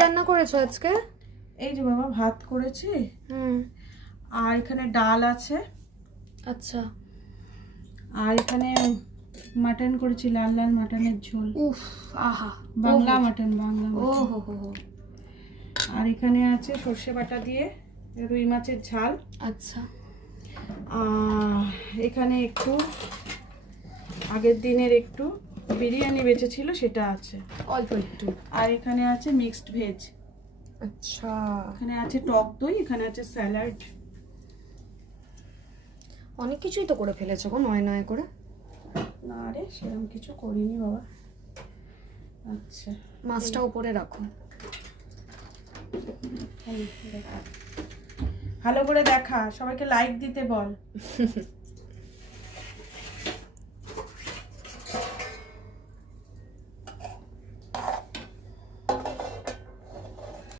রান্না করেছো আজকে? এই যে বাবা ভাত করেছি, আর এখানে ডাল আছে, আচ্ছা। আর এখানে মাটন করেছি, লাল লাল মাটনের ঝোল। উফ, আহা, বাংলা মাটন, বাংলা ও মাটন। হো হো হো। আর এখানে আছে সর্ষে বাটা দিয়ে রুই মাছের ঝাল। আচ্ছা। আর এখানে একটু আগের দিনের একটু বিরিয়ানি বেঁচেছিল, সেটা আছে অল্প একটু। আর এখানে আছে মিক্সড ভেজ। আচ্ছা, এখানে আছে টক দই, এখানে আছে স্যালাড। অনেক কিছুই তো করে ফেলেছো গো, নয় নয় করে। না রে, সেরকম কিছু করিনি বাবা। আচ্ছা, মাছটা উপরে রাখো। ভালো করে দেখা, সবাইকে লাইক দিতে বল।